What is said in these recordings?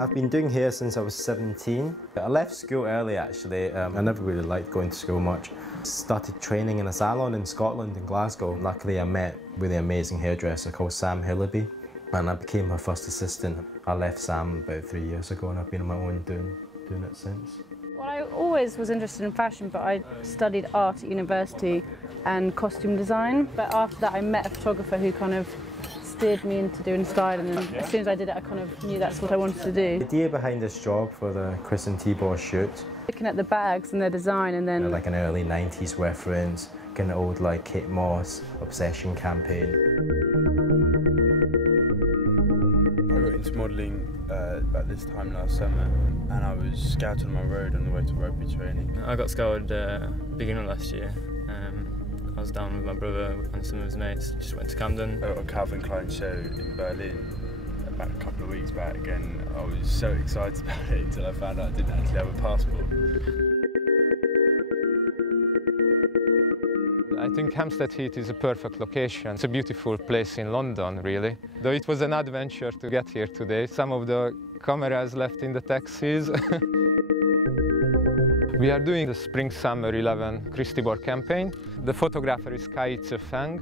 I've been doing hair since I was 17. I left school early actually. I never really liked going to school much. Started training in a salon in Scotland, in Glasgow. Luckily I met a really amazing hairdresser called Sam Hillaby and I became her first assistant. I left Sam about 3 years ago and I've been on my own doing it since. Well, I always was interested in fashion, but I studied art at university and costume design. But after that I met a photographer who kind of steered me into doing styling, and as soon as I did it I kind of knew that's what I wanted to do. The idea behind this job for the Chris&Tibor shoot, looking at the bags and their design, and then like an early 90s reference, kind of old like Kate Moss Obsession campaign. I got into modelling about this time last summer and I was scouted on my road on the way to rugby training. I got scouted beginning of last year. I was down with my brother and some of his mates, just went to Camden. I got a Calvin Klein show in Berlin about a couple of weeks back and I was so excited about it until I found out I didn't actually have a passport. I think Hampstead Heath is a perfect location. It's a beautiful place in London, really. Though it was an adventure to get here today. Some of the cameras left in the taxis. We are doing the Spring-Summer 11 Chris&Tibor campaign. The photographer is Kai Z Feng.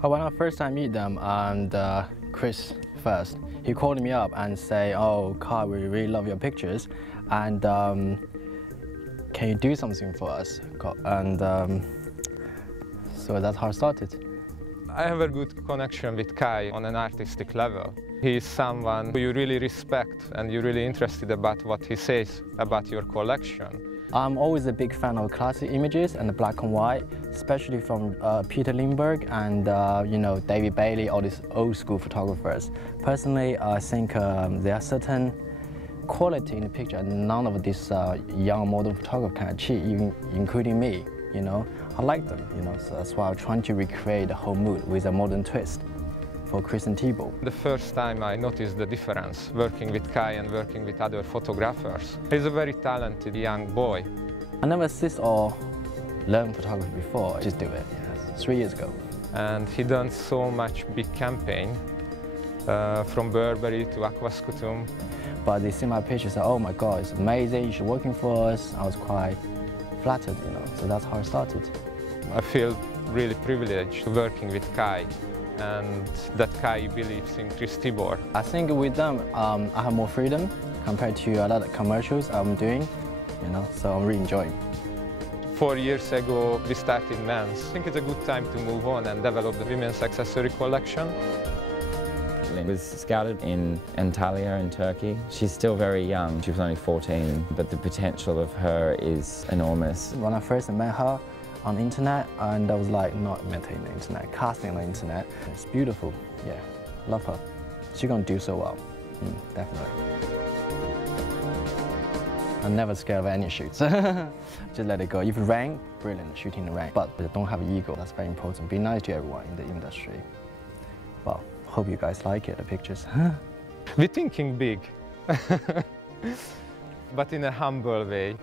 When I first time meet them, and Chris first, he called me up and say, "Oh, Kai, we really love your pictures, and can you do something for us?" And so that's how it started. I have a good connection with Kai on an artistic level. He is someone who you really respect and you're really interested about what he says about your collection. I'm always a big fan of classic images and the black and white, especially from Peter Lindbergh and you know, David Bailey, all these old school photographers. Personally, I think there are certain quality in the picture and none of these young modern photographers can achieve, even including me. You know, I like them. You know, so that's why I'm trying to recreate the whole mood with a modern twist for Chris&Tibor. The first time I noticed the difference working with Kai and working with other photographers. He's a very talented young boy. I never assist or learn photography before, I just do it, yes, 3 years ago. And he done so much big campaign, from Burberry to Aquascutum. But they see my pictures and say, "Oh my God, it's amazing, you're working for us." I was quite flattered, you know, so that's how it started. I feel really privileged working with Kai, and that Kai believes in Chris&Tibor. I think with them, I have more freedom compared to a lot of commercials I'm doing, you know, so I'm really enjoying. 4 years ago, we started men's. I think it's a good time to move on and develop the women's accessory collection. Lynn was scouted in Antalya in Turkey. She's still very young. She was only 14, but the potential of her is enormous. When I first met her on the internet, and I was like, not met her on the internet, casting on the internet. It's beautiful, yeah, love her. She's gonna do so well, definitely. I'm never scared of any shoots. Just let it go. If it rain, brilliant, shooting in the rain. But don't have an ego, that's very important. Be nice to everyone in the industry. Well, hope you guys like it, the pictures. We're thinking big, but in a humble way.